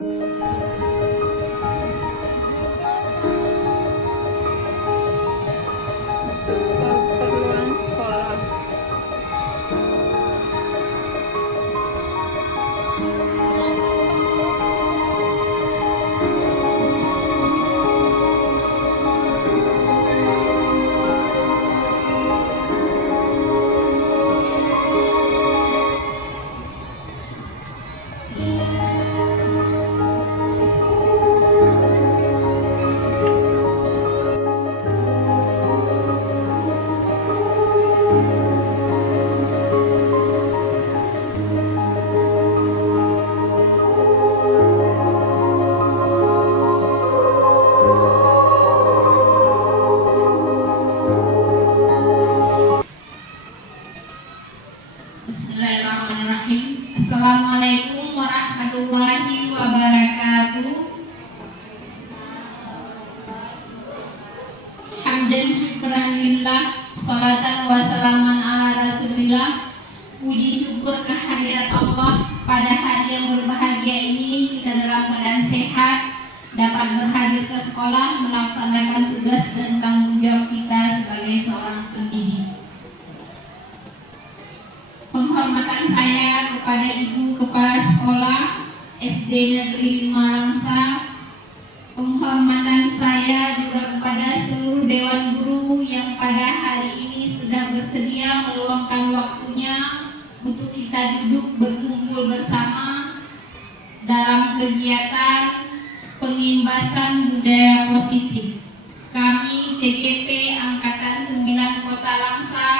Keperluan sekolah. Bismillahirrahmanirrahim. Assalamualaikum warahmatullahi wabarakatuh. Hamdan syukran lillah, salatan wa salaman ala rasulillah. Puji syukur kehadirat Allah pada hari yang berbahagia ini kita dalam keadaan sehat, dapat berhadir ke sekolah melaksanakan tugas dan tanggung jawab kita sebagai seorang pendidik. Penghormatan saya kepada Ibu Kepala Sekolah SD Negeri 5 Langsa. Penghormatan saya juga kepada seluruh Dewan Guru yang pada hari ini sudah bersedia meluangkan waktunya untuk kita duduk berkumpul bersama dalam kegiatan pengimbasan budaya positif. Kami CGP Angkatan 9 Kota Langsa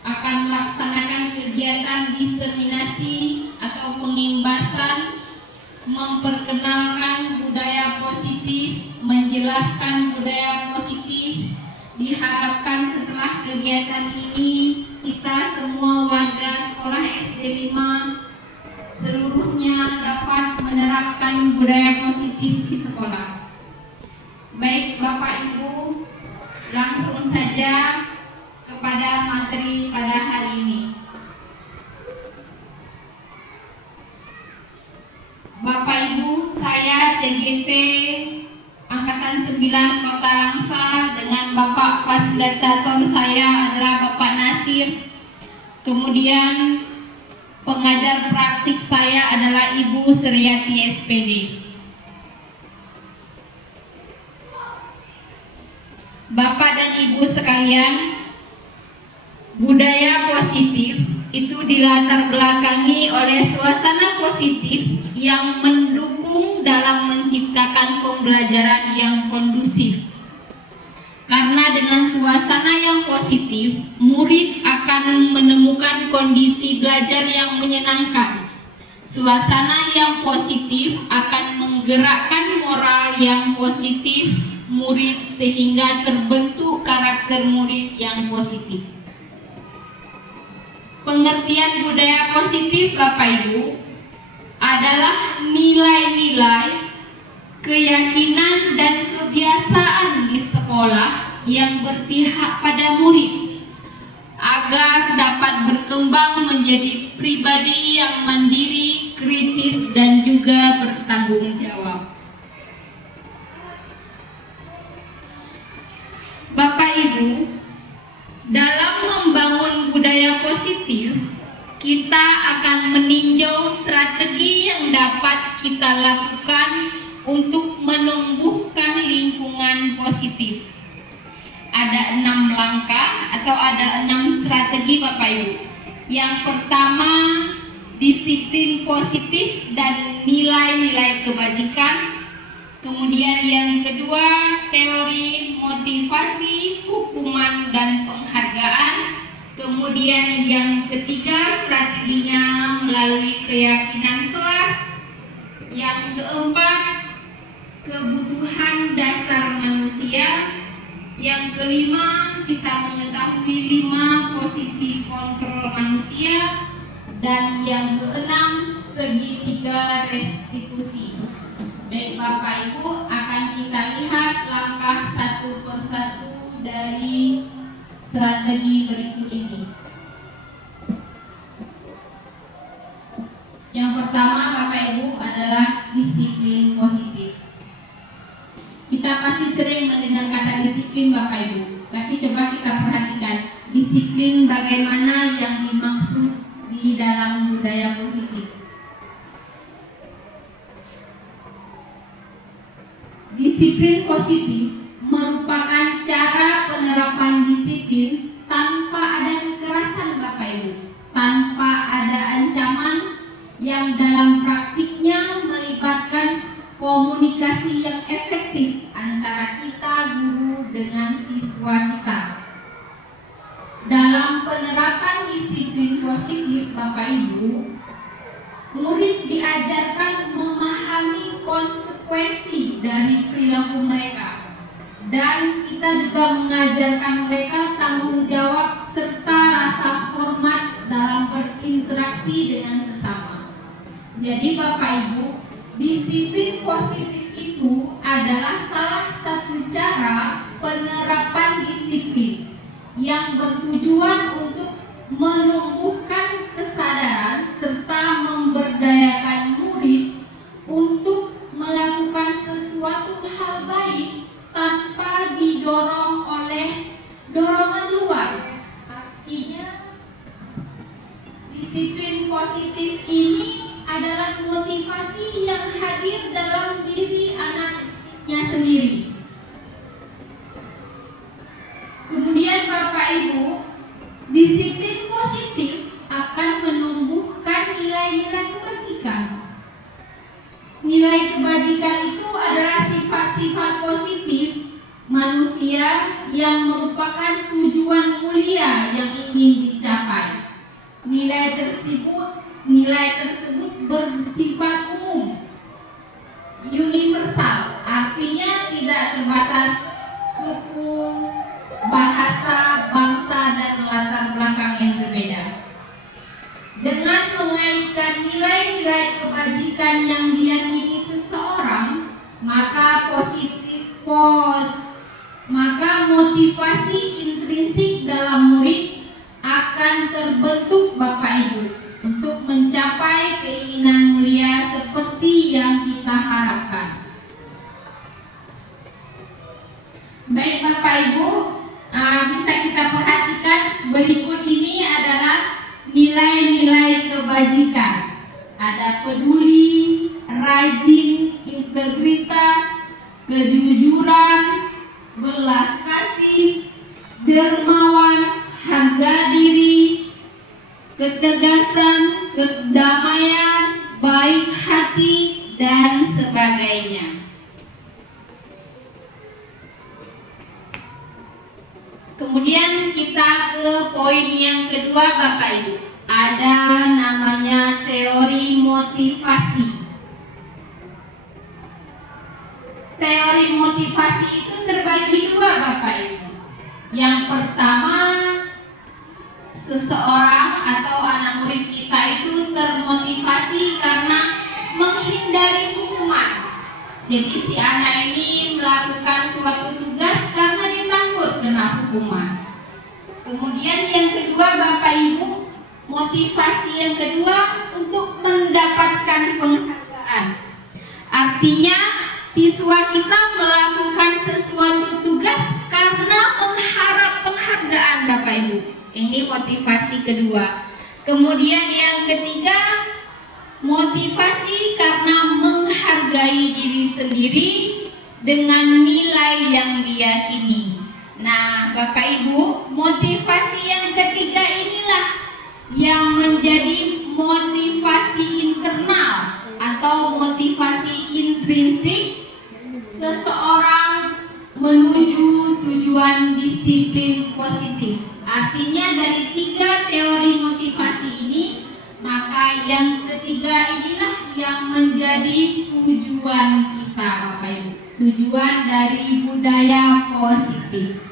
akan melaksanakan kegiatan diseminasi atau pengimbasan, memperkenalkan budaya positif, menjelaskan budaya positif. Diharapkan setelah kegiatan ini kita semua warga sekolah SD 5 seluruhnya dapat menerapkan budaya positif di sekolah. Baik Bapak Ibu, langsung saja kepada materi pada hari ini. Bapak Ibu, saya CGP Angkatan 9 Kota Langsa dengan Bapak fasilitator saya adalah Bapak Nasir. Kemudian pengajar praktik saya adalah Ibu Suryati SPD. Bapak dan Ibu sekalian, budaya positif itu dilatar belakangi oleh suasana positif yang mendukung dalam menciptakan pembelajaran yang kondusif. Karena dengan suasana yang positif, murid akan menemukan kondisi belajar yang menyenangkan. Suasana yang positif akan menggerakkan moral yang positif murid sehingga terbentuk karakter murid yang positif. Pengertian budaya positif Bapak Ibu adalah nilai-nilai, keyakinan dan kebiasaan di sekolah yang berpihak pada murid agar dapat berkembang menjadi pribadi yang mandiri, kritis dan juga bertanggung jawab. Bapak Ibu, dalam membangun budaya positif, kita akan meninjau strategi yang dapat kita lakukan untuk menumbuhkan lingkungan positif. Ada 6 langkah atau ada 6 strategi Bapak Ibu. Yang pertama, disiplin positif dan nilai-nilai kebajikan. Kemudian yang kedua, teori motivasi, hukuman dan penghargaan. Kemudian yang ketiga, strateginya melalui keyakinan kelas. Yang keempat, kebutuhan dasar manusia. Yang kelima, kita mengetahui 5 posisi kontrol manusia. Dan yang keenam, segitiga restitusi. Baik Bapak Ibu, akan kita lihat langkah satu persatu dari strategi berikut ini. Yang pertama Bapak Bapak Ibu adalah disiplin positif. Kita pasti sering mendengar kata disiplin Bapak Ibu, tapi coba kita perhatikan disiplin bagaimana yang dimaksud di dalam budaya positif. Disiplin positif merupakan cara penerapan disiplin tanpa ada kekerasan Bapak Ibu, tanpa ada ancaman, yang dalam praktiknya melibatkan komunikasi yang efektif antara kita guru dengan siswa kita. Dalam penerapan disiplin positif Bapak Ibu, murid diajarkan memahami konsekuensi dari perilaku mereka, dan kita juga mengajarkan mereka tanggung jawab serta rasa hormat dalam berinteraksi dengan sesama. Jadi Bapak Ibu, disiplin positif itu adalah salah satu cara penerapan disiplin yang bertujuan untuk menumbuhkan kesadaran serta memberdayakan murid untuk melakukan sesuatu hal baik tanpa didorong oleh dorongan luar. Artinya, disiplin positif ini adalah motivasi yang hadir dalam diri anaknya sendiri. Kemudian Bapak Ibu, disiplin positif akan menumbuhkan nilai-nilai kebajikan. Nilai kebajikan itu adalah sifat-sifat positif manusia yang merupakan tujuan mulia yang ingin dicapai. Nilai tersebut bersifat umum, universal, artinya tidak terbatas suku, bahasa, bangsa, dan latar belakang yang berbeda. Dengan mengaitkan nilai-nilai kebajikan yang diyakini seseorang, maka motivasi intrinsik dalam murid akan terbentuk Bapak Ibu untuk mencapai keinginan mulia seperti yang kita harapkan. Baik Bapak Ibu, bisa kita perhatikan berikut ini adalah nilai-nilai kebajikan. Ada peduli, rajin, integritas, kejujuran, belas kasih, dermawan, harga diri, ketegasan, kedamaian, baik hati, dan sebagainya. Kemudian kita ke poin yang kedua Bapak Ibu. Ada namanya teori motivasi. Teori motivasi itu terbagi dua Bapak Ibu. Yang pertama, seseorang atau anak murid kita itu termotivasi karena menghindari hukuman. Jadi si anak ini melakukan suatu tugas karena dia takut kena hukuman. Kemudian yang kedua Bapak Ibu, motivasi yang kedua untuk mendapatkan penghargaan. Artinya siswa kita melakukan sesuatu tugas karena mengharap penghargaan Bapak Ibu. Ini motivasi kedua. Kemudian yang ketiga, motivasi karena menghargai diri sendiri dengan nilai yang diyakini. Nah, Bapak Ibu, motivasi yang ketiga inilah yang menjadi motivasi internal atau motivasi intrinsik seseorang menuju tujuan disiplin positif. Artinya dari tiga teori motivasi ini, maka yang ketiga inilah yang menjadi tujuan kita Bapak Ibu. Tujuan dari budaya positif.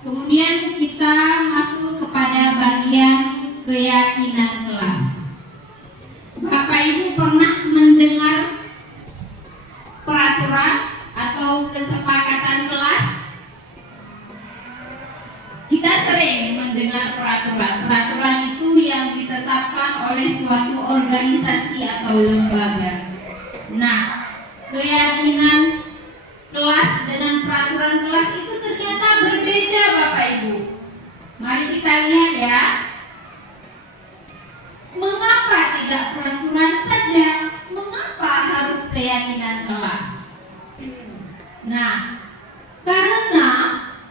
Kemudian kita masuk kepada bagian keyakinan kelas. Bapak Ibu pernah mendengar peraturan atau kesepakatan kelas? sering mendengar peraturan. Peraturan itu yang ditetapkan oleh suatu organisasi atau lembaga. Nah, keyakinan kelas dengan peraturan kelas itu ternyata berbeda, Bapak Ibu. Mari kita lihat ya. Mengapa tidak peraturan saja? Mengapa harus keyakinan kelas? Nah, karena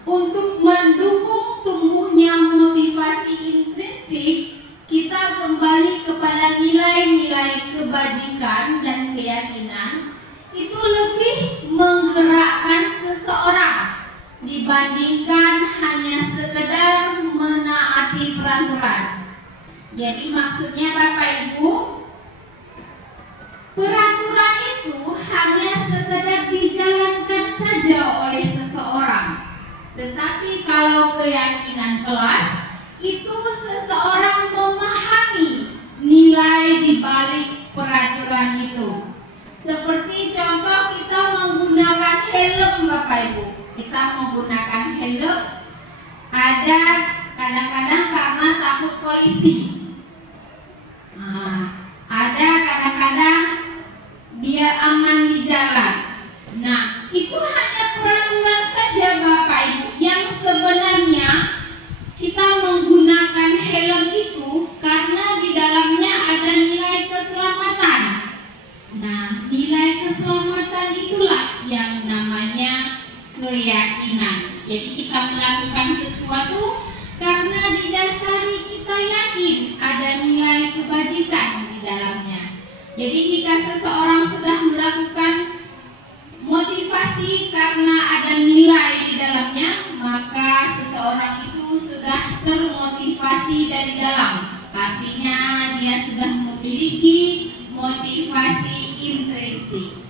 untuk mendukung tumbuhnya motivasi intrinsik, kita kembali kepada nilai-nilai kebajikan dan keyakinan itu lebih menggerakkan seseorang dibandingkan hanya sekedar menaati peraturan. Jadi maksudnya Bapak Ibu, peraturan itu hanya sekedar dijalankan saja oleh seseorang. Tetapi kalau keyakinan kelas, itu seseorang memahami nilai di balik peraturan itu. Seperti contoh kita menggunakan helm, Bapak Ibu. Kita menggunakan helm, ada kadang-kadang karena takut polisi. Ada kadang-kadang biar aman di jalan. Nah, itu hanya peraturan saja, Bapak Ibu, yang sebenarnya kita menggunakan helm itu karena di dalamnya ada nilai keselamatan. Nah, nilai keselamatan itulah yang namanya keyakinan. Jadi kita melakukan sesuatu karena didasari kita yakin ada nilai kebajikan di dalamnya. Jadi jika seseorang sudah melakukan motivasi karena ada nilai di dalamnya, maka seseorang itu sudah termotivasi dari dalam. Artinya dia sudah memiliki motivasi intrinsik.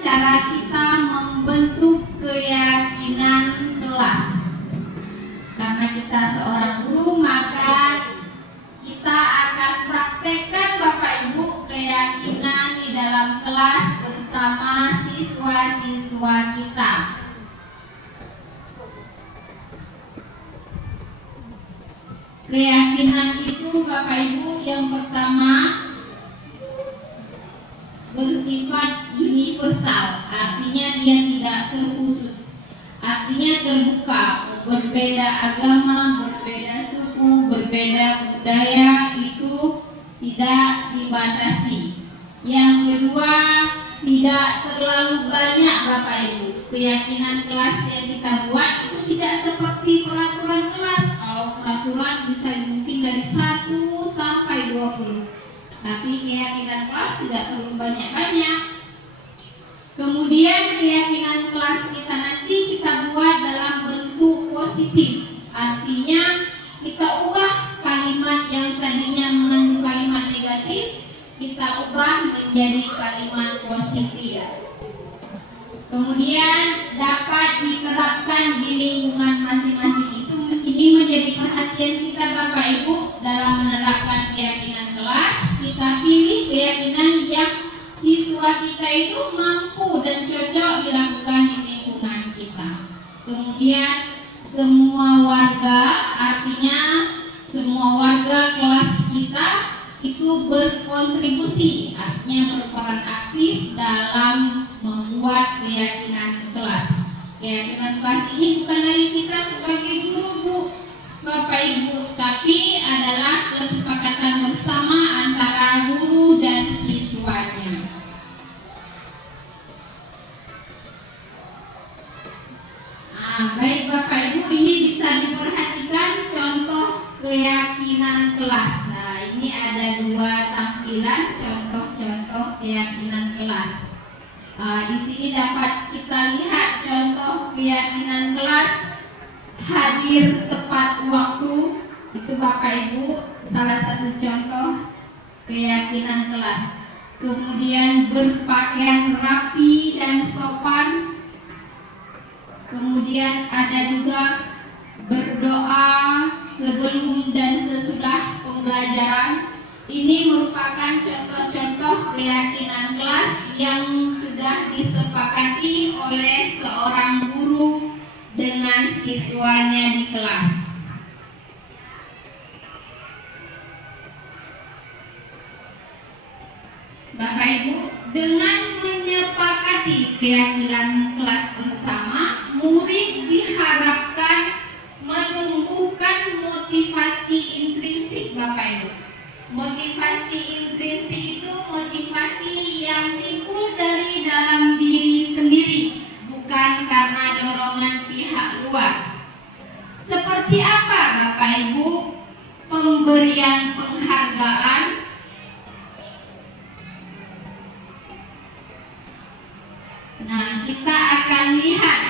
Cara kita membentuk keyakinan kelas. Karena kita seorang guru, maka kita akan praktekkan Bapak Ibu keyakinan di dalam kelas bersama siswa-siswa kita. Keyakinan itu Bapak Ibu yang pertama bersifat universal, artinya dia tidak terkhusus. Artinya terbuka, berbeda agama, berbeda suku, berbeda budaya, itu tidak dibatasi. Yang kedua, tidak terlalu banyak Bapak Ibu. Keyakinan kelas yang kita buat itu tidak seperti peraturan kelas. Kalau peraturan bisa mungkin dari 1 sampai 20. Tapi keyakinan kelas tidak terlalu banyak-banyak. Kemudian keyakinan kelas kita nanti kita buat dalam bentuk positif. Artinya kita ubah kalimat yang tadinya mengandung kalimat negatif, kita ubah menjadi kalimat positif. Kemudian dapat diterapkan di lingkungan masing-masing. Ini menjadi perhatian kita Bapak Ibu dalam menerapkan keyakinan kelas. Kita pilih keyakinan yang siswa kita itu mampu dan cocok dilakukan di lingkungan kita. Kemudian semua warga, artinya semua warga kelas kita itu berkontribusi, artinya berperan aktif dalam membuat keyakinan kelas. Keyakinan kelas ini bukan dari kita sebagai guru, Bu, Bapak Ibu, tapi adalah kesepakatan bersama antara guru dan siswanya. Baik Bapak Ibu, ini bisa diperhatikan contoh keyakinan kelas. Nah, ini ada 2 tampilan contoh-contoh keyakinan kelas. Di sini dapat kita lihat contoh keyakinan kelas hadir tepat waktu. Itu Bapak Ibu salah satu contoh keyakinan kelas. Kemudian berpakaian rapi dan sopan. Kemudian ada juga berdoa sebelum dan sesudah pembelajaran. Ini merupakan contoh-contoh keyakinan kelas yang sudah disepakati oleh seorang guru dengan siswanya di kelas. kelas. Bapak Ibu, dengan menyepakati keyakinan kelas bersama, murid diharapkan menumbuhkan motivasi intrinsik. Bapak Ibu, motivasi intrinsik itu motivasi yang timbul dari dalam diri sendiri, bukan karena dorongan pihak luar. Seperti apa Bapak Ibu? Pemberian penghargaan, nah, kita akan lihat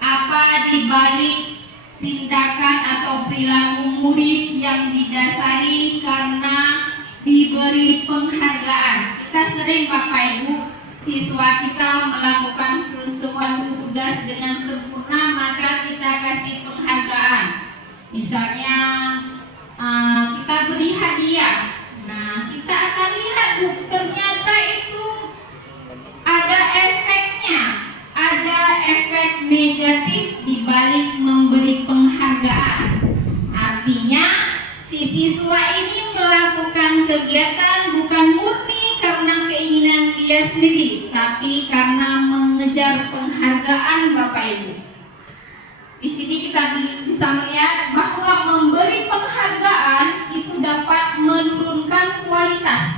apa dibalik tindakan atau perilaku murid yang didasari karena diberi penghargaan. Kita sering Bapak Ibu, siswa kita melakukan sesuatu tugas dengan sempurna, maka kita kasih penghargaan. Misalnya kita beri hadiah. Nah, kita akan lihat ternyata itu ada efeknya, ada efek negatif di balik memberi penghargaan. Artinya si siswa ini melakukan kegiatan bukan murni karena keinginan dia sendiri, tapi karena mengejar penghargaan. Bapak Ibu, di sini kita bisa melihat bahwa memberi penghargaan itu dapat menurunkan kualitas.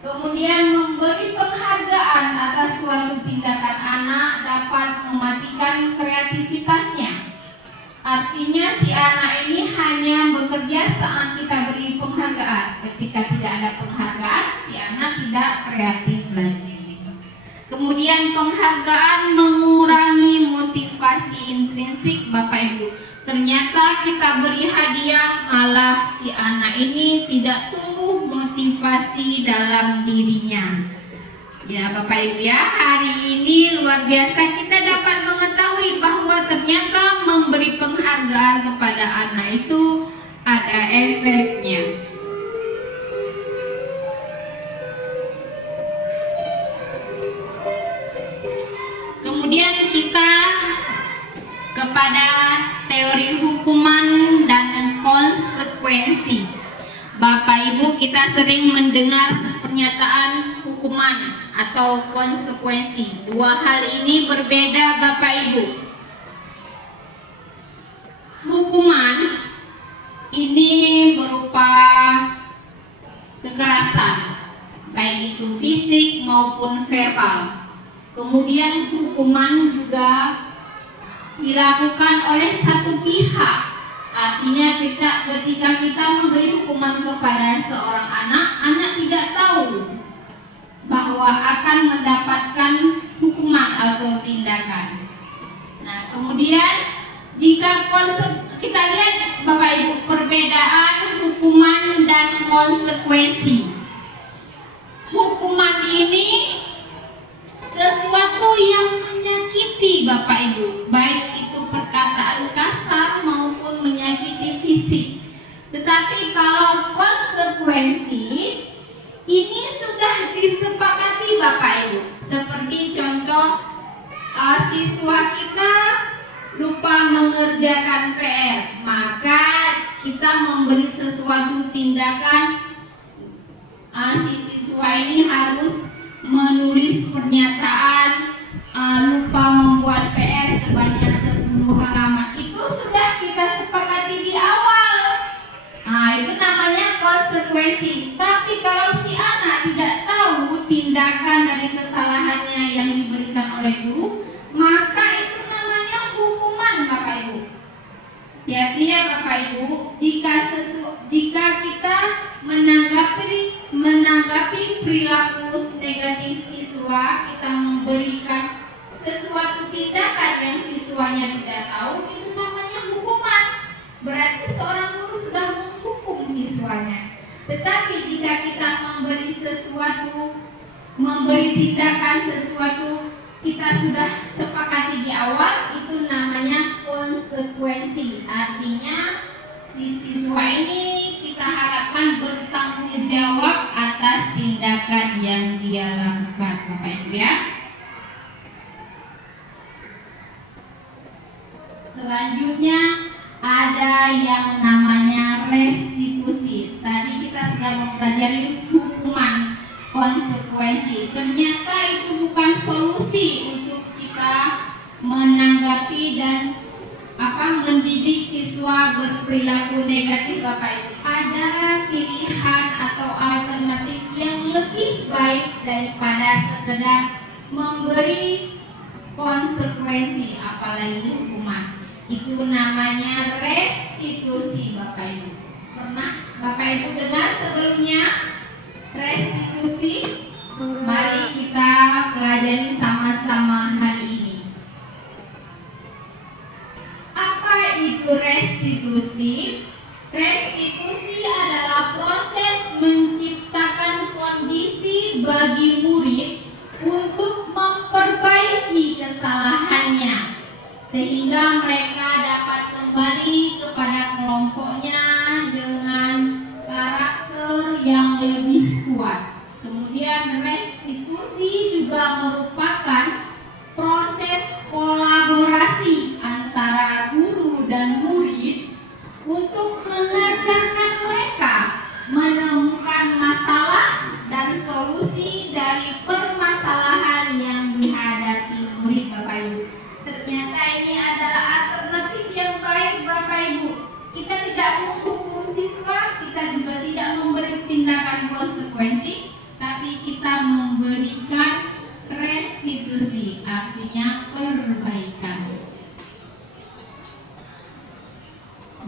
Kemudian memberi penghargaan atas suatu tindakan anak dapat mematikan kreativitasnya. Artinya si anak ini hanya bekerja saat kita beri penghargaan. Ketika tidak ada penghargaan, si anak tidak kreatif lagi. Kemudian penghargaan mengurangi motivasi intrinsik. Bapak Ibu, ternyata kita beri hadiah, malah si anak ini tidak tumbuh motivasi dalam dirinya. Ya Bapak Ibu ya, hari ini luar biasa kita dapat mengetahui bahwa ternyata memberi penghargaan kepada anak itu ada efeknya. Kemudian kita kepada teori hukuman dan konsekuensi. Bapak Ibu, kita sering mendengar pernyataan hukuman atau konsekuensi. Dua hal ini berbeda Bapak Ibu. Hukuman ini berupa kekerasan, baik itu fisik maupun verbal. Kemudian hukuman juga dilakukan oleh satu pihak. Artinya ketika kita memberi hukuman kepada seorang anak, anak tidak tahu bahwa akan mendapatkan hukuman atau tindakan. Nah, kemudian jika kita lihat Bapak Ibu perbedaan hukuman dan konsekuensi. Hukuman ini sesuatu yang menyakiti Bapak Ibu, baik itu perkataan kasar maupun menyakiti fisik. Tetapi kalau konsekuensi ini sudah disepakati Bapak Ibu. Seperti contoh siswa kita lupa mengerjakan PR, maka kita memberi sesuatu tindakan, si siswa ini harus menulis pernyataan lupa membuat PR sebanyak 10 halaman. Itu sudah kita sepakati di awal. Nah, itu namanya konsekuensi. Tapi kalau si anak tidak tahu tindakan dari kesalahannya yang diberikan oleh guru, maka itu namanya hukuman Bapak Ibu. Artinya Bapak Ibu, jika kita menanggapi perilaku negatif siswa, kita memberikan sesuatu tindakan yang siswanya tidak tahu, itu namanya hukuman. Berarti seorang guru sudah menghukum siswanya. Tetapi jika kita memberi tindakan sesuatu, kita sudah sepakati di awal, itu namanya konsekuensi. Artinya si siswa ini kita harapkan bertanggung jawab atas tindakan yang dia lakukan, Bapak Ibu ya. Selanjutnya ada yang namanya restitusi. Tadi kita sudah mempelajari hukuman, konsekuensi. Ternyata itu bukan solusi untuk kita menanggapi dan mendidik siswa berperilaku negatif, Bapak Ibu. Ada pilihan atau alternatif yang lebih baik daripada sekedar memberi konsekuensi, apalagi hukuman. Itu namanya restitusi, Bapak Ibu. Pernah Bapak Ibu dengar sebelumnya restitusi? Mari kita pelajari sama-sama hari ini. Apa itu restitusi? Restitusi adalah proses menciptakan kondisi bagi murid untuk memperbaiki kesalahannya, sehingga mereka dapat kembali kepada kelompoknya dengan karakter yang lebih kuat. Kemudian restitusi juga merupakan proses kolaborasi antara guru dan murid untuk mengajarkan mereka menemukan masalah dan solusi dari permasalahan yang dihadapi murid, Bapak Ibu. Ternyata ini adalah alternatif yang baik, Bapak Ibu. Kita tidak menghukum siswa, kita juga tidak memberi tindakan konsekuensi, tapi kita memberikan restitusi, artinya perbaikan.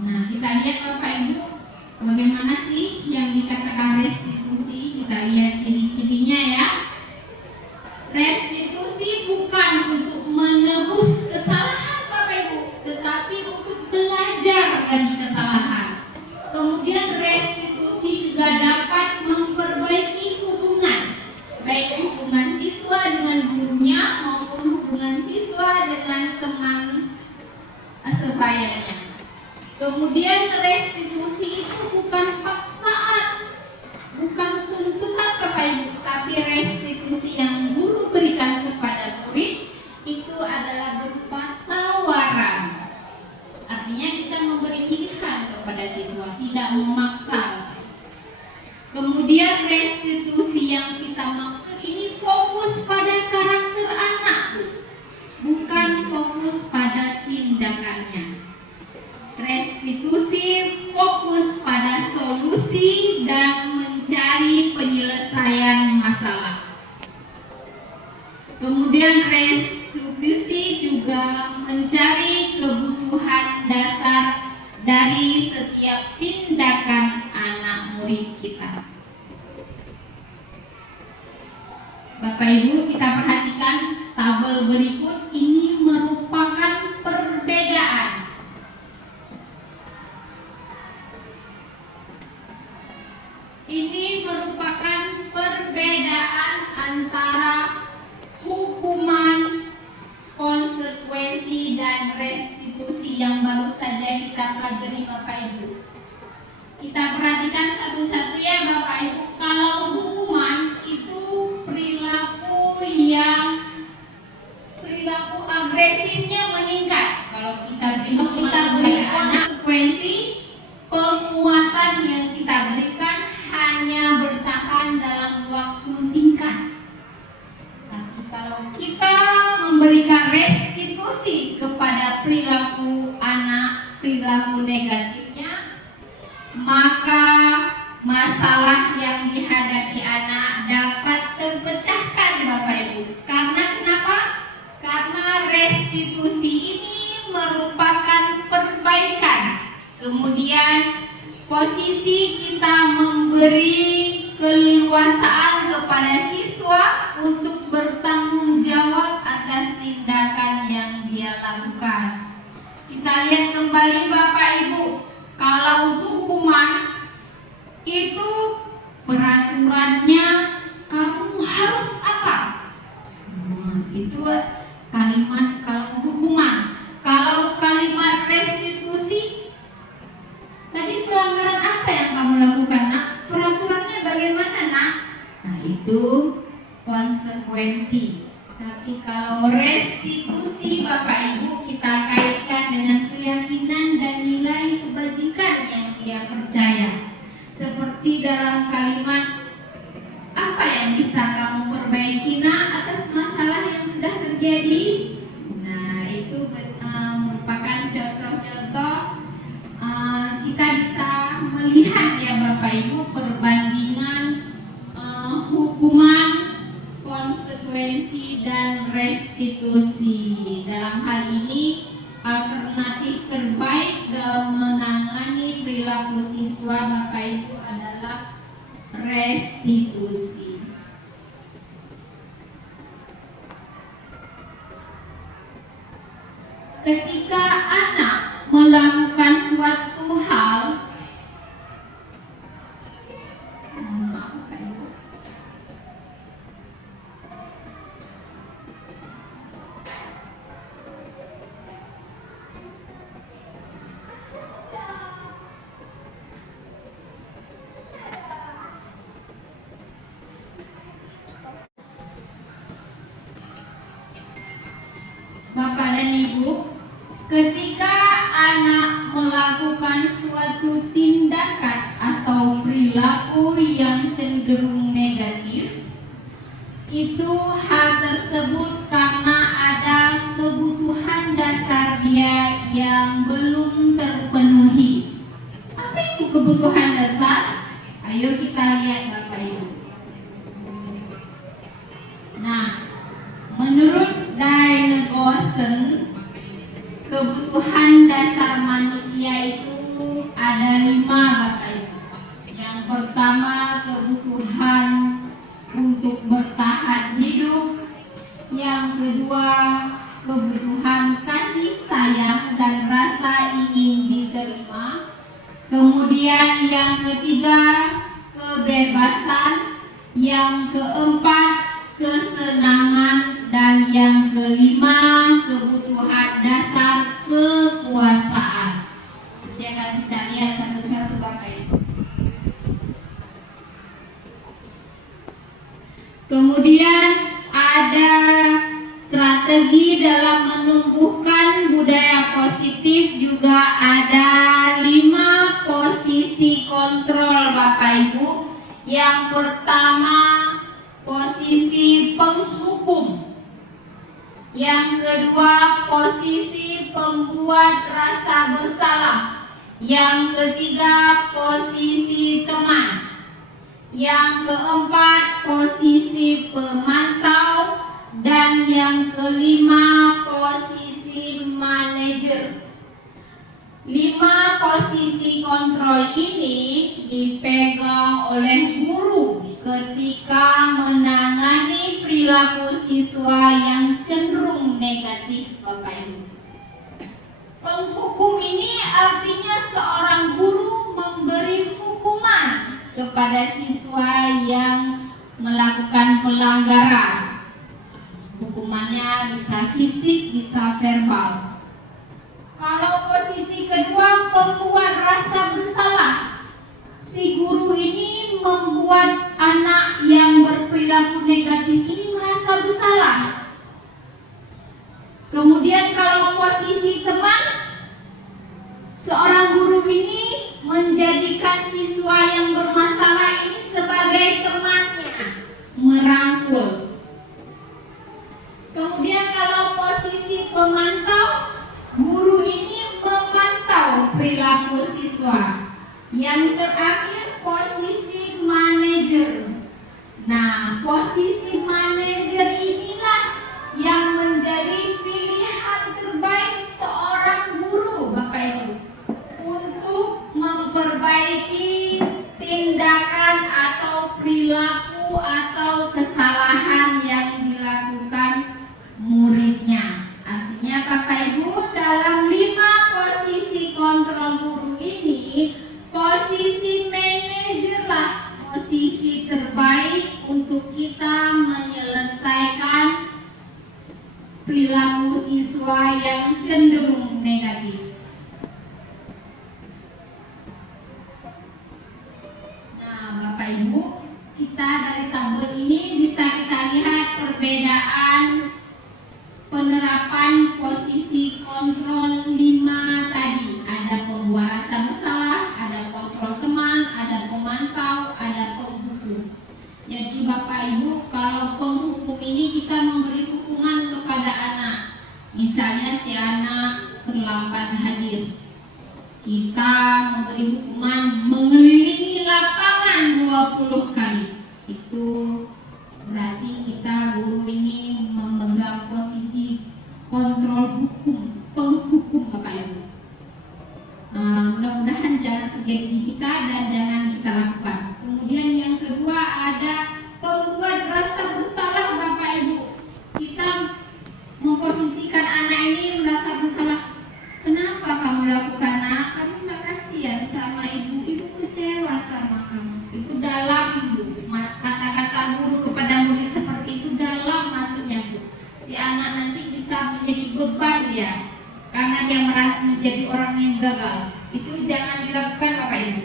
Nah, kita lihat Bapak Ibu, bagaimana sih yang dikatakan restitusi? Kita lihat ciri-cirinya ya. Restitusi bukan untuk menebus kesalahan, Bapak Ibu, tetapi untuk belajar dari kesalahan. Kemudian restitusi juga dapat memperbaiki hubungan, baik hubungan siswa dengan gurunya maupun hubungan siswa dengan teman sebayanya. Kemudian restitusi itu bukan paksaan, bukan tuntutan, Bapak Ibu, tapi restitusi yang guru berikan kepada murid itu adalah berupa tawaran. Artinya kita memberi pilihan kepada siswa, tidak memaksa. Kemudian restitusi yang kita maksud ini fokus pada karakter anak, bukan fokus pada tindakannya. Restitusi fokus pada solusi dan mencari penyelesaian masalah. Kemudian restitusi juga mencari kebutuhan dasar dari setiap tindakan anak murid kita. Bapak Ibu, kita perhatikan tabel berikut ini merupakan perbedaan. Ini merupakan perbedaan antara hukuman, konsekuensi, dan restitusi yang baru saja kita pelajari, Bapak Ibu. Kita perhatikan satu-satu ya, Bapak Ibu. Kalau hukuman itu perilaku agresifnya meningkat. Kalau kita beri konsekuensi, penguatan yang kita berikan hanya bertahan dalam waktu singkat. Tapi kalau kita memberikan restitusi kepada perilaku anak, perilaku negatifnya, maka masalah yang dihadapi anak dapat terpecahkan, Bapak Ibu. Karena kenapa? Karena restitusi ini merupakan perbaikan. Kemudian posisi kita memberi keleluasaan kepada siswa untuk bertanggung jawab atas tindakan yang dia lakukan. Kita lihat kembali, Bapak Ibu. Kalau hukuman itu peraturannya kamu harus apa? Itu kalimat kalau hukuman. Kalau kalimat restitusi, tadi pelanggaran apa yang kamu lakukan, Nak? Peraturannya bagaimana, Nak? Nah, itu konsekuensi. Tapi kalau restitusi, Bapak Ibu, kita kaitkan dengan Bapak Ibu perbandingan hukuman, konsekuensi, dan restitusi. Dalam hal ini alternatif terbaik dalam menangani perilaku siswa Bapak Ibu adalah restitusi. Ketika anak melakukan suatu hal, Bapak dan Ibu, ketika anak melakukan suatu tindakan atau perilaku yang cenderung negatif, itu hal tersebut karena ada kebutuhan dasar dia yang belum terpenuhi. Apa itu kebutuhan dasar? Ayo kita lihat Bapak Ibu. Nah, menurut Diana Goosen, kebutuhan dasar manusia itu ada 5 Bapak Ibu. Yang pertama, kebutuhan untuk bertahan hidup. Yang kedua, kebutuhan kasih sayang dan rasa ingin diterima. Kemudian yang ketiga, kebebasan. Yang keempat, kesenangan. Dan yang kelima, kebutuhan dasar kekuasaan. Jangan kita lihat satu-satu Bapak Ibu. Kemudian ada strategi dalam menumbuhkan budaya positif, juga ada 5 posisi kontrol Bapak Ibu. Yang pertama, posisi penghukum. Yang kedua, posisi pembuat rasa bersalah. Yang ketiga, posisi teman. Yang keempat, posisi pemantau. Dan yang kelima, posisi manajer. 5 posisi kontrol ini dipegang oleh guru ketika menangani perilaku siswa yang cenderung negatif Bapak Ibu. Penghukum ini artinya seorang guru memberi hukuman kepada siswa yang melakukan pelanggaran. Hukumannya bisa fisik, bisa verbal. Kalau posisi kedua, pembuat rasa bersalah. Si guru ini membuat anak yang berperilaku negatif ini merasa bersalah. Kemudian kalau posisi teman, seorang guru ini menjadikan siswa yang bermasalah ini sebagai temannya, merangkul. Kemudian kalau posisi pemantau, guru ini memantau perilaku siswa. Yang terakhir, posisi manajer. Nah, posisi manajer inilah yang menjadi pilihan terbaik seorang guru Bapak Ibu untuk memperbaiki tindakan atau perilaku atau kesalahan yang dilakukan muridnya. Artinya Bapak Ibu, dalam 5 posisi kontrol guru ini, posisi manajer lah posisi terbaik untuk kita menyelesaikan perilaku siswa yang cenderung negatif. Nah Bapak Ibu, kita dari tabel ini bisa kita lihat perbedaan penerapan posisi kontrol 5 tadi. Ada pembuat rasa bersalah, ada kontrol teman, ada pemantau, ada penghukum. Jadi Bapak Ibu, kalau penghukum ini kita memberi hukuman kepada anak. Misalnya si anak terlambat hadir, kita memberi hukuman mengelilingi lapangan 20 kali. Itu berarti kita guru ini memegang posisi kontrol hukum, penghukum Bapak Ibu. Mudah-mudahan jangan terjadi di kita dan jangan kita lakukan. Kemudian yang kedua ada pembuat rasa bersalah Bapak Ibu. Kita memposisikan anak ini merasa bersalah. Kenapa kamu lakukan nak? Kamu gak kasihan sama ibu, ibu kecewa sama kamu. Itu dalam Bu, kata-kata guru kepada murid seperti itu dalam maksudnya Bu. Si anak nanti bisa menjadi beban dia, karena dia merasa menjadi orang yang gagal. Itu jangan dilakukan Bapak Ibu.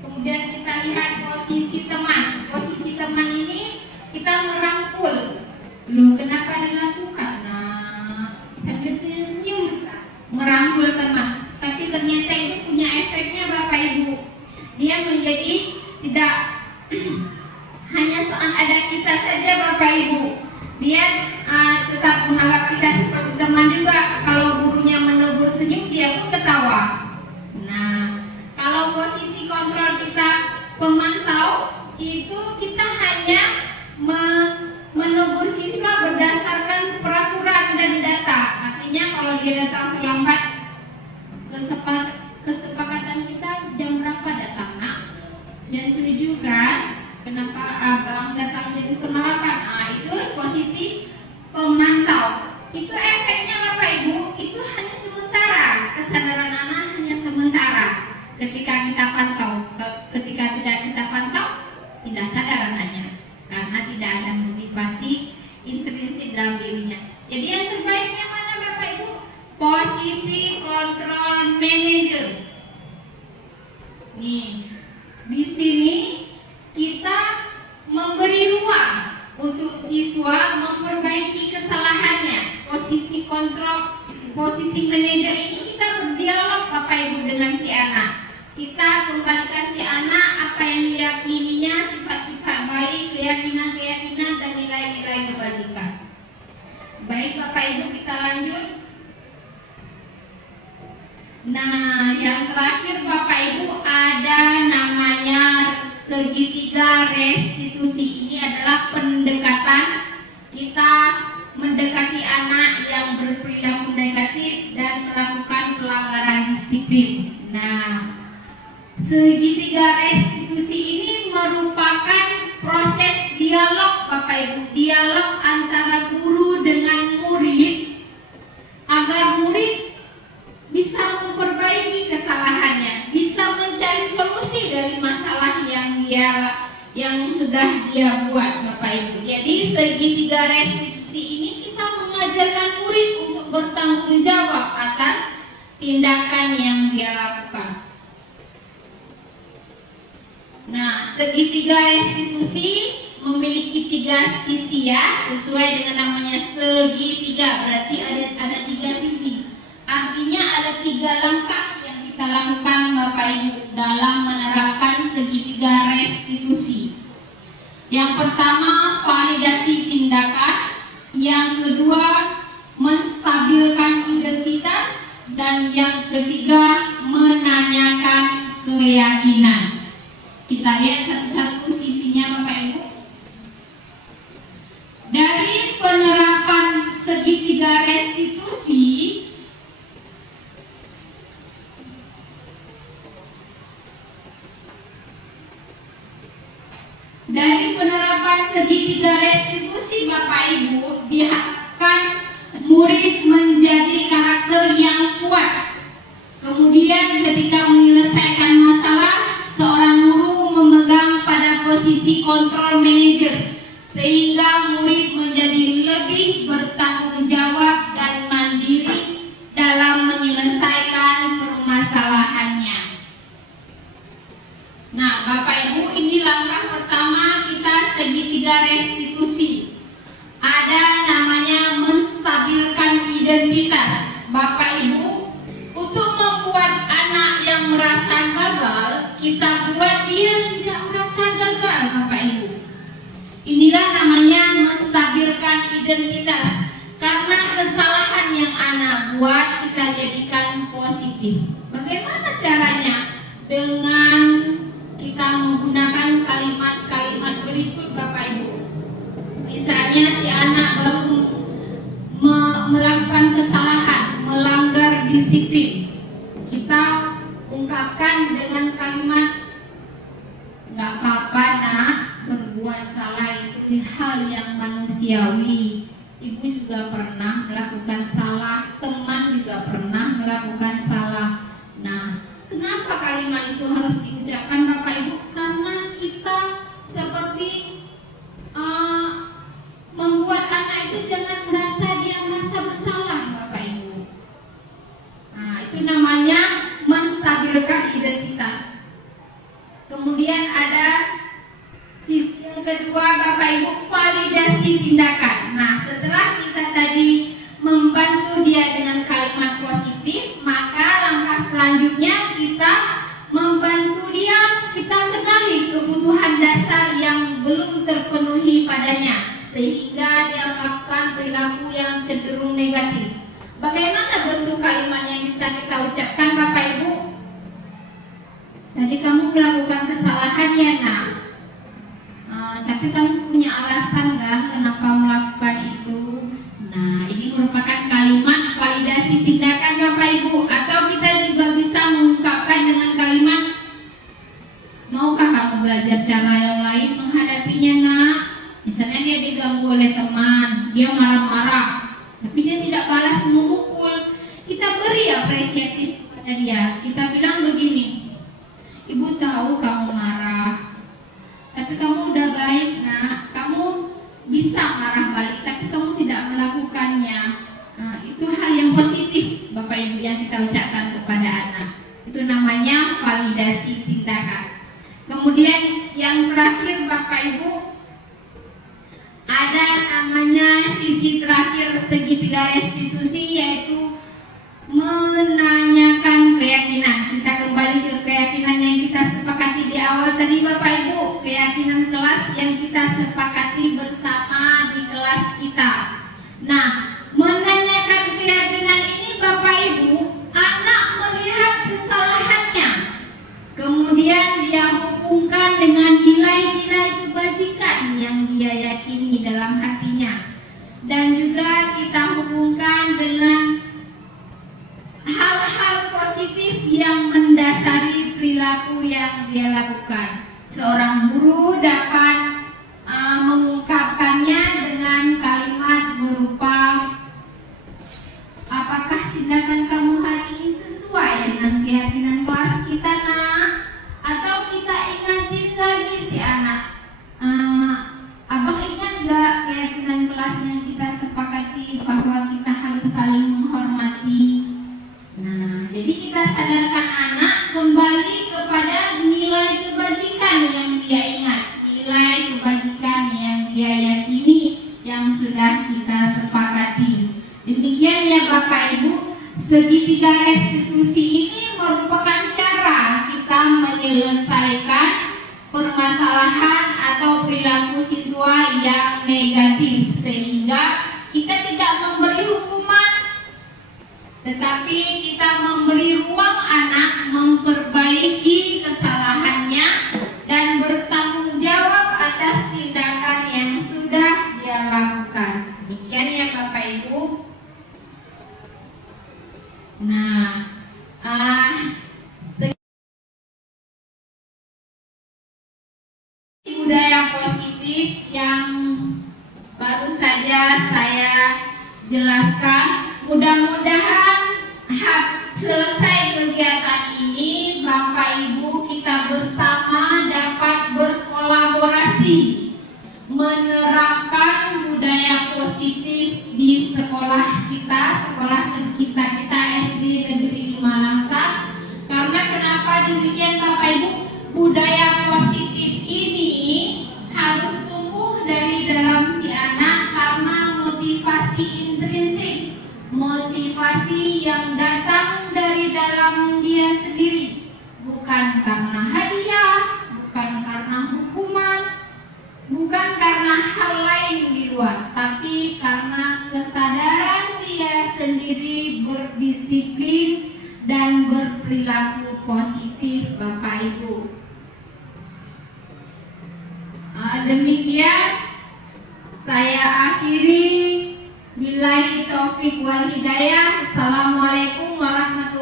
Kemudian kita lihat posisi teman. Posisi teman ini kita merangkul. Loh, kenapa dilakukan? Nah, sambil senyum-senyum kita merangkul teman. Tapi ternyata itu punya efeknya Bapak Ibu. Dia menjadi tidak hanya ada kita saja Bapak Ibu. Dia tetap menganggap kita seperti teman juga. Kalau gurunya menegur senyum, dia pun ketawa. Nah, kalau posisi kontrol kita pemantau, itu kita hanya menegur siswa berdasarkan peraturan dan data. Artinya kalau dia datang terlambat, kesepakatan kita jam berapa datang nak? Jam 7 kan? Kenapa abang datang jam 9? Nah, itu posisi pemantau. Itu efeknya Bapak Ibu, itu hanya sementara. Kesadaran anak hanya sementara. Ketika kita pantau, ketika tidak kita pantau, tidak sadar anaknya, karena tidak ada motivasi intrinsik dalam dirinya. Jadi yang terbaiknya mana Bapak Ibu? Posisi kontrol manager. Nih, di sini kita memberi ruang untuk siswa memperbaiki kesalahannya. Posisi kontrol, posisi manajer ini kita berdialog Bapak Ibu dengan si anak. Kita kembalikan si anak apa yang diyakininya, sifat-sifat baik, keyakinan-keyakinan dan nilai-nilai kebajikan. Baik Bapak Ibu, kita lanjut. Nah, yang terakhir Bapak Ibu ada namanya segitiga restitusi. Ini adalah pendekatan kita mendekati anak yang berperilaku negatif dan melakukan pelanggaran disiplin. Nah, segitiga restitusi ini merupakan proses dialog Bapak Ibu, dialog antara guru dengan murid agar murid bisa memperbaiki kesalahannya, bisa mencari solusi dari masalah yang sudah dia buat Bapak Ibu. Jadi segitiga restitusi ini kita mengajarkan murid untuk bertanggung jawab atas tindakan yang dia lakukan. Nah, segitiga restitusi memiliki 3 sisi ya, sesuai dengan namanya segitiga, berarti ada 3 sisi. Artinya ada 3 langkah yang kita lakukan Bapak Ibu dalam menerapkan segitiga restitusi. Yang pertama, validasi tindakan. Yang kedua, menstabilkan identitas. Dan yang ketiga, menanyakan keyakinan. Kita lihat satu-satu sisinya Bapak Ibu. Dari penerapan segitiga restitusi, Bapak Ibu diharapkan murid menjadi karakter yang kuat. Kemudian ketika menyelesaikan masalah, seorang guru memegang pada posisi kontrol manager, sehingga murid menjadi lebih bertanggung jawab dan mandiri dalam menyelesaikan permasalahannya. Nah, Bapak Ibu, ini langkah pertama kita segitiga restitusi. Ada namanya menstabilkan identitas. Bapak Ibu, untuk membuat anak yang merasa gagal, kita buat dia tidak merasa gagal, Bapak Ibu. Inilah namanya menstabilkan identitas. Karena kesalahan yang anak buat kita jadikan positif. Bagaimana caranya? Dengan kita menggunakan kalimat berdisiplin. Kita ungkapkan dengan kalimat, nggak apa-apa nak, berbuat salah itu hal yang manusiawi. Ibu juga pernah melakukan salah, teman juga pernah melakukan salah. Nah, kenapa kalimat itu harus diucapkan Bapak Ibu? Karena kita seperti membuat anak itu jangan merasa dia merasa bersalah Bapak Ibu. Nah, itu namanya menstabilkan identitas. Kemudian ada sisi yang kedua Bapak Ibu, validasi tindakan. Nah, setelah kita tadi membantu dia dengan kalimat positif, maka langkah selanjutnya kita membantu dia, kita kenali kebutuhan dasar yang belum terpenuhi padanya, sehingga dia melakukan perilaku yang cenderung negatif. Bagaimana bentuk kalimat yang bisa kita ucapkan Bapak Ibu? Tadi kamu melakukan kesalahan ya nak, tapi kamu punya alasan nggak kenapa melakukan itu? Nah, ini merupakan kalimat validasi tindakan Bapak Ibu. Atau kita juga bisa mengungkapkan dengan kalimat, maukah kamu belajar cara yang lain menghadapinya nak? Misalnya dia diganggu oleh teman, dia marah-marah, tapi dia tidak balas memukul. Kita beri apresiatif kepada dia. Kita bilang begini, ibu tahu kamu marah, tapi kamu udah baik nak, kamu bisa marah balik, tapi kamu tidak melakukannya. Nah, itu hal yang positif Bapak Ibu yang kita ucapkan kepada anak. Itu namanya validasi tindakan. Kemudian yang terakhir Bapak Ibu, ada namanya sisi terakhir segitiga restitusi, yaitu menanyakan keyakinan. Kita kembali ke keyakinan yang kita sepakati di awal tadi Bapak Ibu, keyakinan kelas yang kita sepakati bersama di kelas kita. Nah, menanyakan keyakinan ini Bapak Ibu, anak melihat kesalahannya, kemudian dia hubungkan dengan nilai-nilai kebajikan yang dia yakini dalam hatinya, dan juga kita hubungkan dengan hal-hal positif yang mendasari perilaku yang dia lakukan. Seorang guru dapat mengungkapkannya dengan kalimat berupa, apakah tindakan kamu hari ini sesuai dengan keyakinan kelas kita nak? Atau kita ingatin lagi si anak, abang ingat gak keyakinan kelas yang kita sepakati bahwa kita harus saling menghormati? Nah, jadi kita sadarkan anak kembali kepada nilai kebajikan yang dia ingat, nilai kebajikan yang dia yakini, yang sudah kita sepakati. Demikian ya Bapak Ibu, segitiga restitusi ini merupakan cara kita menyelesaikan permasalahan atau perilaku siswa yang negatif, sehingga kita tidak memberi hukuman, tetapi kita memberi ruang anak memperbaiki kesalahannya dan bertanggung jawab atas tindakan yang sudah dia lakukan. Demikian ya Bapak Ibu. Nah, budaya positif yang baru saja saya jelaskan, mudah-mudahan selesai kegiatan ini Bapak Ibu kita bersama dapat berkolaborasi menerapkan budaya positif di sekolah kita, sekolah tercinta kita SD Negeri 5 Langsa. Karena kenapa demikian Bapak Ibu? Budaya positif ini harus tumbuh dari dalam si anak karena motivasi intrinsik, motivasi yang datang dari dalam dia sendiri, bukan karena hadiah, bukan karena hukuman, bukan karena hal lain di luar, tapi karena kesadaran dia sendiri berdisiplin dan berperilaku positif Bapak Ibu. Demikian saya akhiri. Billahi taufik wal hidayah. Assalamualaikum warahmatullahi wabarakatuh.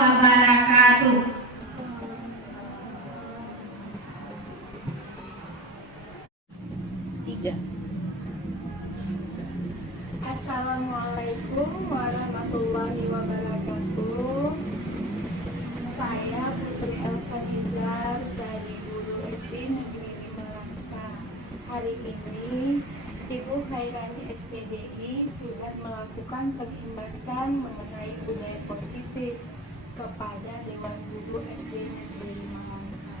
wabarakatuh. Tiga. Assalamualaikum warahmatullahi wabarakatuh. Saya Putri Elvanizar dari Guru SD Negeri 5 Langsa. Hari ini Ibu Khairani SPDI sudah melakukan pengimbasan mengenai budaya positif kepada Dewan Guru SD Negeri 5 Langsa.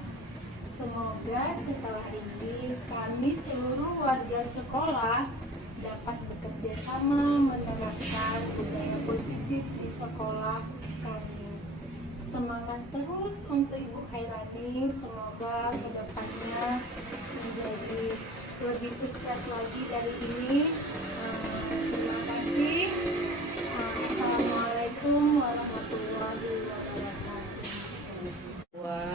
Semoga setelah ini kami seluruh warga sekolah dapat bekerja sama menerapkan budaya positif di sekolah kami. Semangat terus untuk Ibu Khairani, semoga kedepannya menjadi lebih sukses lagi dari ini. Terima kasih. Assalamualaikum warahmatullahi wabarakatuh. Dua.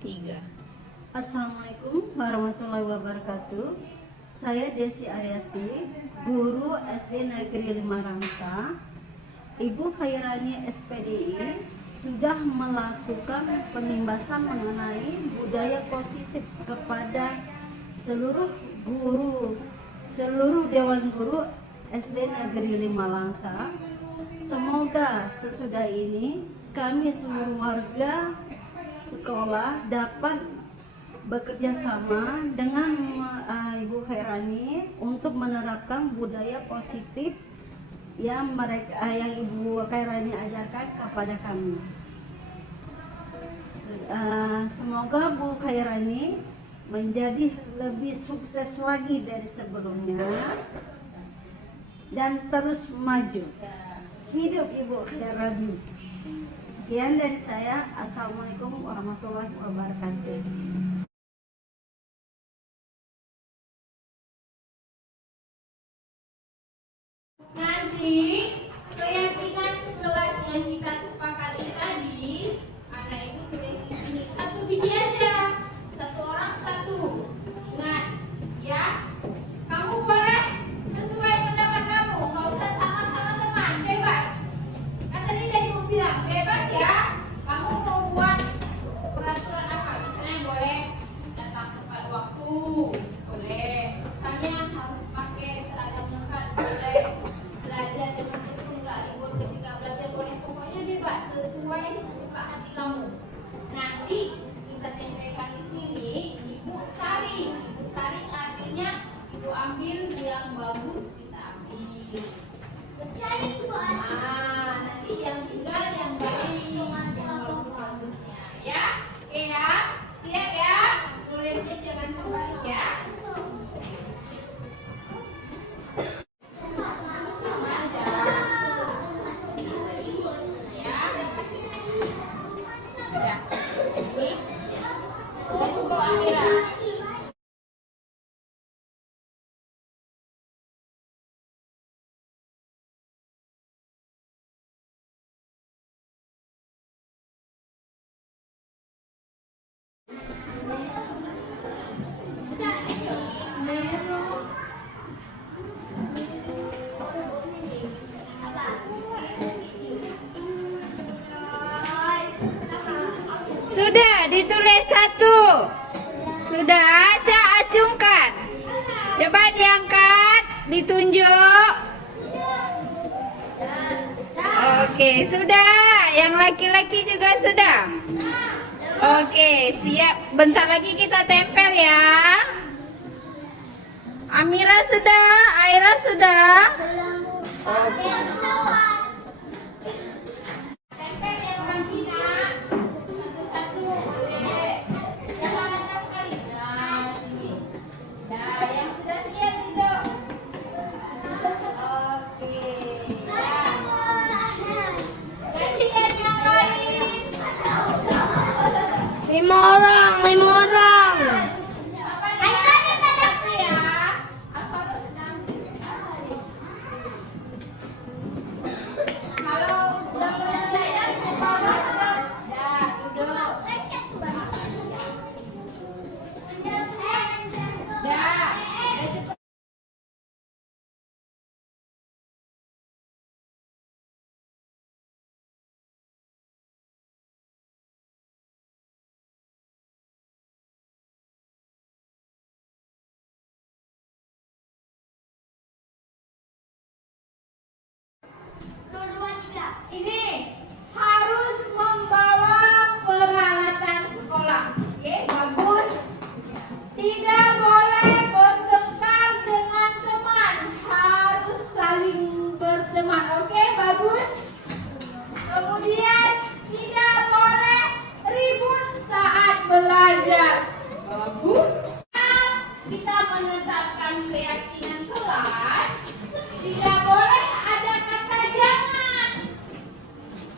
Tiga. Assalamualaikum warahmatullahi wabarakatuh. Saya Desi Aryati, guru SD Negeri 5 Rangsa. Ibu Khairani SPDI sudah melakukan pengimbasan mengenai budaya positif kepada seluruh guru, seluruh Dewan Guru SD Negeri 5 Langsa. Semoga sesudah ini kami seluruh warga sekolah dapat bekerja sama dengan Ibu Khairani untuk menerapkan budaya positif yang Ibu Khairani ajarkan kepada kami. Semoga Bu Khairani menjadi lebih sukses lagi dari sebelumnya dan terus maju. Hidup Ibu Khairani. Sekian dari saya. Assalamualaikum warahmatullahi wabarakatuh. Nanti keyakinan kelas yang kita sepakati tadi, anak itu boleh di sini satu biji aja, satu orang satu. Ingat, ya, kamu boleh sesuai pendapat kamu, nggak usah sama-sama teman, bebas. Kan tadi Ibu bilang bebas ya. Kamu mau buat peraturan apa? Misalnya boleh datang tepat waktu, boleh. Misalnya harus pakai seragam lengkap, boleh. Belajar dengan itu nggak libur ketika belajar, boleh. Pokoknya bebas sesuai suka hati kamu. Nanti kita tempelkan di sini Ibu saring. Ibu saring artinya Ibu ambil yang bagus, kita ambil. Nanti yang tinggal yang baik, yang bagus-bagusnya, ya. Oke ya, siap ya. Tulisnya jangan terbalik ya. Sudah ditulis satu. Sudah, aja acungkan. Coba diangkat, ditunjuk. Oke, sudah. Yang laki-laki juga sudah. Oke, siap. Bentar lagi kita tempel ya. Amira sudah, Aira sudah. Oke. ini harus membawa peralatan sekolah. Oke, bagus. Tidak boleh bertengkar dengan teman, harus saling berteman. Oke, bagus. Kemudian tidak boleh ribut saat belajar. Bagus. Kita menetapkan keyakinan kelas, tidak boleh ada kata jangan.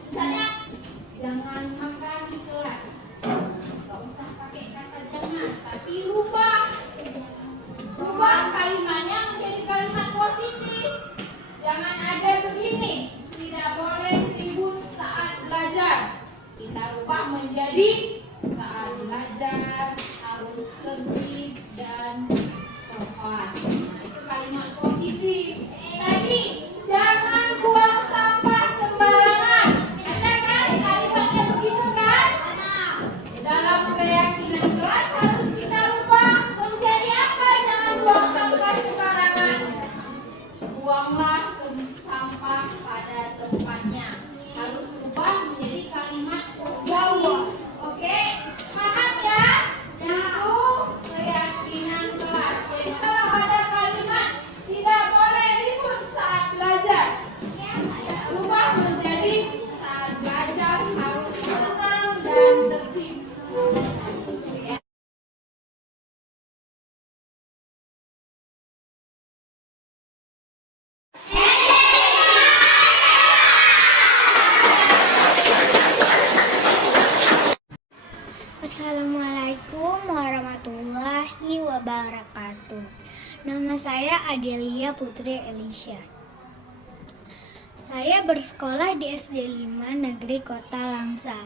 Misalnya, jangan makan di kelas. Gak usah pakai kata jangan, tapi rubah kalimatnya menjadi kalimat positif. Jangan ada begini, tidak boleh ribut saat belajar. Kita rubah menjadi saat belajar harus tertib dan sopan. Nah, itu kalimat positif. Tadi jangan buang sampah sembarangan. Ada kan kalimatnya begitu kan? Dalam keyakinan kelas harus kita rubah menjadi apa? Jangan buang sampah sembarangan. Buanglah sampah pada tempatnya. Harus rubah menjadi kalimat positif. Oke, paham ya? Itu keyakinan kelas. Jadi kalau ada kalimat tidak boleh ribut saat belajar, rubah menjadi saat belajar harus tenang dan tertib. Assalamualaikum warahmatullahi wabarakatuh. Nama saya Adelia Putri Elisha. Saya bersekolah di SD 5 Negeri Kota Langsa.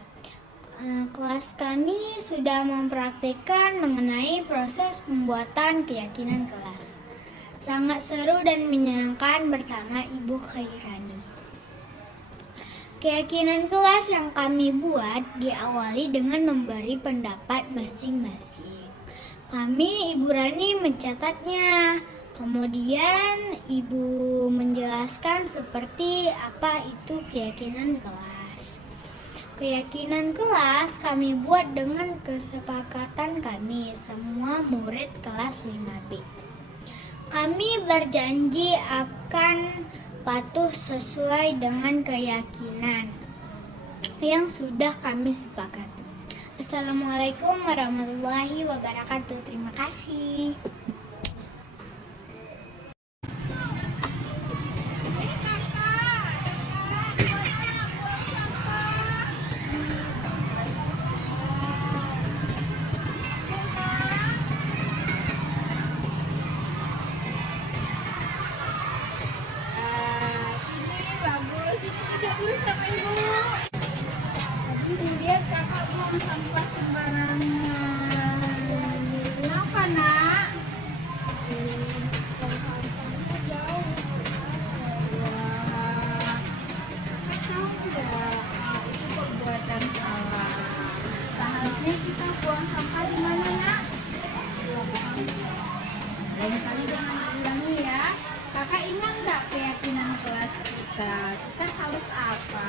Kelas kami sudah mempraktikkan mengenai proses pembuatan keyakinan kelas. Sangat seru dan menyenangkan bersama Ibu Khairani. Keyakinan kelas yang kami buat diawali dengan memberi pendapat masing-masing. Kami, Ibu Rani, mencatatnya. Kemudian Ibu menjelaskan seperti apa itu keyakinan kelas. Keyakinan kelas kami buat dengan kesepakatan kami, semua murid kelas 5B. Kami berjanji akan patuh sesuai dengan keyakinan yang sudah kami sepakati. Assalamualaikum warahmatullahi wabarakatuh. Terima kasih. Lihat kakak buang sampah sembarangan. Kenapa nak? Buang sampahnya jauh. Wah, kakak tahu nggak? Itu perbuatan salah. Seharusnya kita buang sampah di mana nak? Lain kali jangan diulangi ya. Kakak ingat nggak keyakinan kelas kita? Kita harus apa?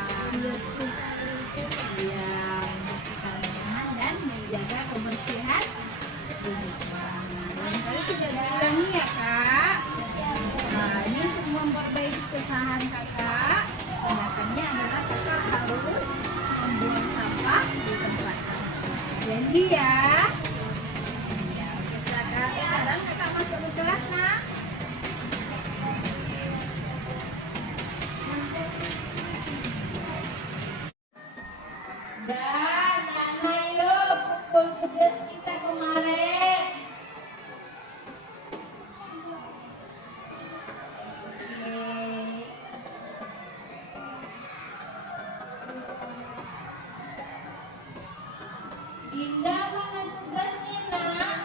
Ya, membersihkan rumah dan menjaga kebersihan lingkungan. Lain kali tidak diulangi ya kak. Nah, ini untuk memperbaiki kesalahan kakak, tindakannya adalah kakak harus membuang sampah di tempat sampah. Jadi ya. Ya, oke, sekarang kakak masuk ke kelas nak. Dan ayo kumpul tugas kita kemarin. Oke. Dinda, mana tugasnya nak?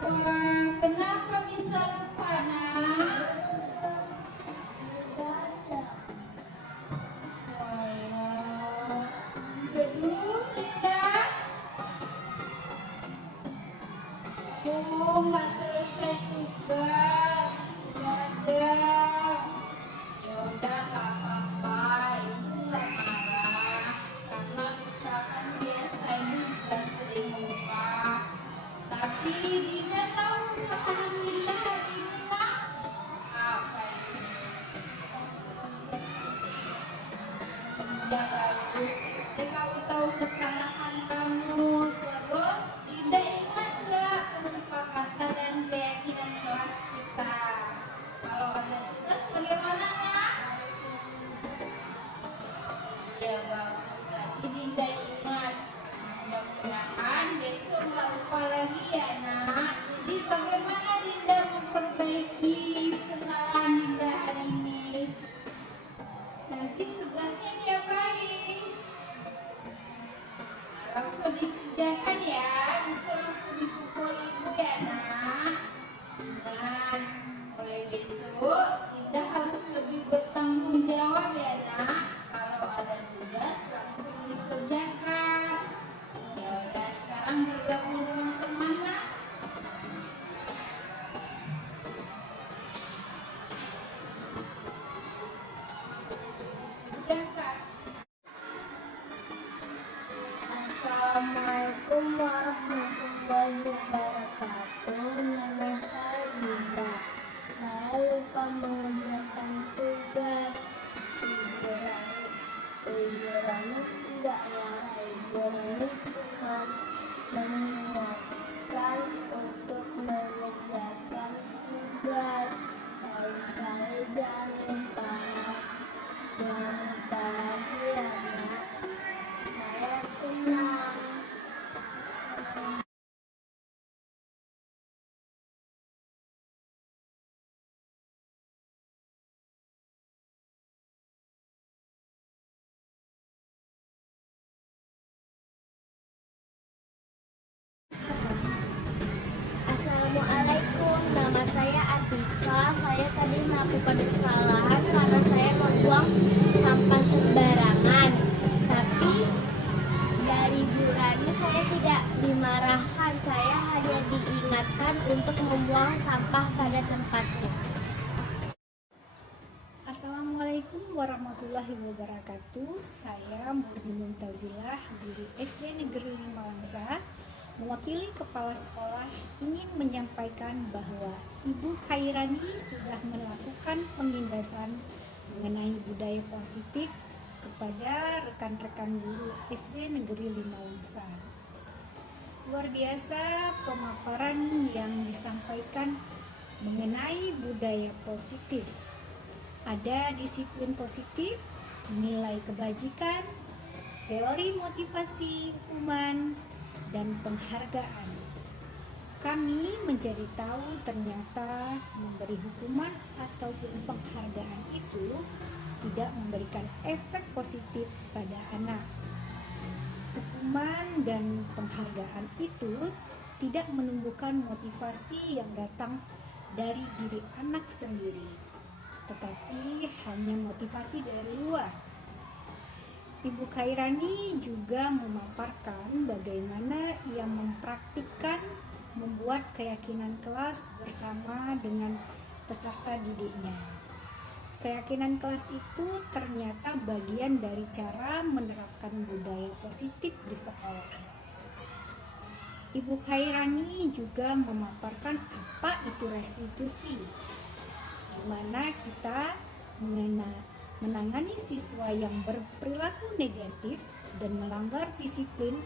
Wah, kenapa bisa lupa nak? kesalahan kamu. Terus tidak ingat nggak kesepakatan dan keyakinan kelas kita? Kalau ada tugas bagaimana ya? Ya bagus, berarti Dinda ingat. Mudah-mudahan besok nggak lupa lagi ya nak. Jadi bagaimana Dinda memperbaiki kesalahan Dinda hari ini? Nanti tugasnya diapain? Langsung dikerjakan ya, bisa langsung dipukul ibu ya nak. Dan mulai besok Dinda harus lebih bertanggung jawab ya nak. Kalau ada tugas langsung dikerjakan. Ya udah, sekarang bergabung dengan teman nak. Udah kak. Assalamualaikum warahmatullahi wabarakatuh. Nama saya Dinda. Saya lupa mengerjakan tugas. Ibu Rani tidak marah. Ibu Rani cuma mengingatkan untuk mengerjakan tugas. Baik-baik, jangan lupa lagi ya nak. Saya senang. Assalamualaikum, nama saya Atika. Saya tadi melakukan kesalahan karena saya membuang sampah sembarangan. Tapi dari Bu Rani saya tidak dimarahkan, saya hanya diingatkan untuk membuang sampah pada tempatnya. Assalamualaikum warahmatullahi wabarakatuh. Saya Murni Mumtazilah, guru SD Negeri 5 Langsa, mewakili kepala sekolah ingin menyampaikan bahwa Ibu Khairani sudah melakukan pengindasan mengenai budaya positif kepada rekan-rekan guru SD Negeri 5 Langsa. Luar biasa pemaparan yang disampaikan mengenai budaya positif. Ada disiplin positif, nilai kebajikan, teori motivasi hukuman, dan penghargaan. Kami menjadi tahu ternyata memberi hukuman ataupun penghargaan itu tidak memberikan efek positif pada anak. Hukuman dan penghargaan itu tidak menumbuhkan motivasi yang datang dari diri anak sendiri, tetapi hanya motivasi dari luar. Ibu Khairani juga memaparkan bagaimana ia mempraktikkan membuat keyakinan kelas bersama dengan peserta didiknya. Keyakinan kelas itu ternyata bagian dari cara menerapkan budaya positif di sekolah. Ibu Khairani juga memaparkan apa itu restitusi, di mana kita menangani siswa yang berperilaku negatif dan melanggar disiplin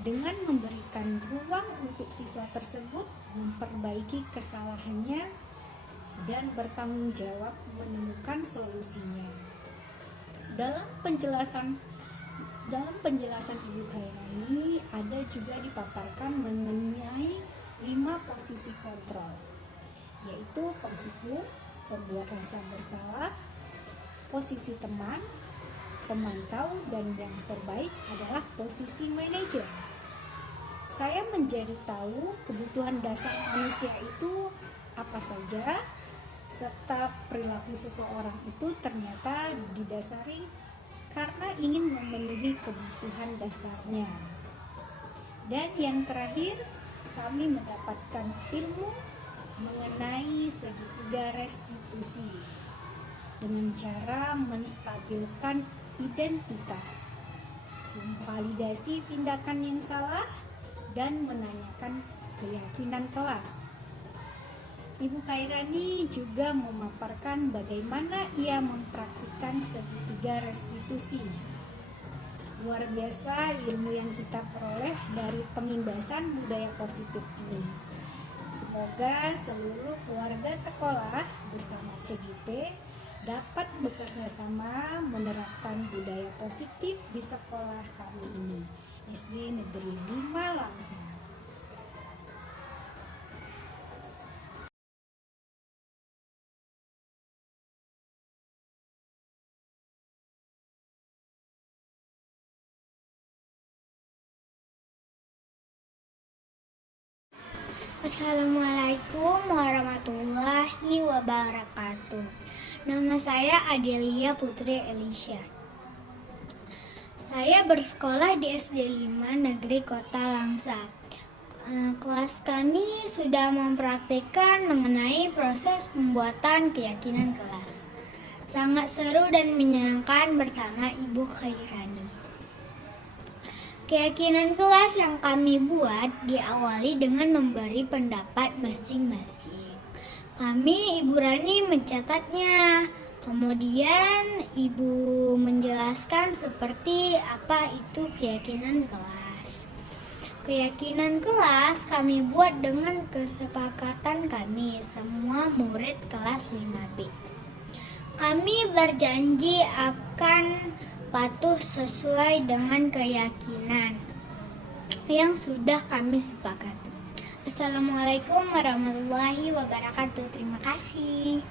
dengan memberikan ruang untuk siswa tersebut memperbaiki kesalahannya dan bertanggung jawab menemukan solusinya. Dalam penjelasan Ibu Khairani ada juga dipaparkan mengenai 5 posisi kontrol, yaitu penghukum, pembuat rasa bersalah, posisi teman, pemantau, dan yang terbaik adalah posisi manajer. Saya menjadi tahu kebutuhan dasar manusia itu apa saja, serta perilaku seseorang itu ternyata didasari karena ingin memenuhi kebutuhan dasarnya. Dan yang terakhir, kami mendapatkan ilmu mengenai segitiga restitusi dengan cara menstabilkan identitas, memvalidasi tindakan yang salah, dan menanyakan keyakinan kelas. Ibu Khairani juga memaparkan bagaimana ia mempraktikkan segitiga restitusi. Luar biasa ilmu yang kita peroleh dari pengimbasan budaya positif ini. Semoga seluruh keluarga sekolah bersama CGP dapat bekerja sama menerapkan budaya positif di sekolah kami ini, SD Negeri 5 Langsam. Assalamualaikum warahmatullahi wabarakatuh. Nama saya Adelia Putri Elisha. Saya bersekolah di SD 5 Negeri Kota Langsa. Kelas kami sudah mempraktikkan mengenai proses pembuatan keyakinan kelas. Sangat seru dan menyenangkan bersama Ibu Khairani. Keyakinan kelas yang kami buat diawali dengan memberi pendapat masing-masing. Kami, Ibu Rani, mencatatnya. Kemudian Ibu menjelaskan seperti apa itu keyakinan kelas. Keyakinan kelas kami buat dengan kesepakatan kami, semua murid kelas 5B. Kami berjanji akan patuh sesuai dengan keyakinan yang sudah kami sepakati. Assalamualaikum warahmatullahi wabarakatuh. Terima kasih.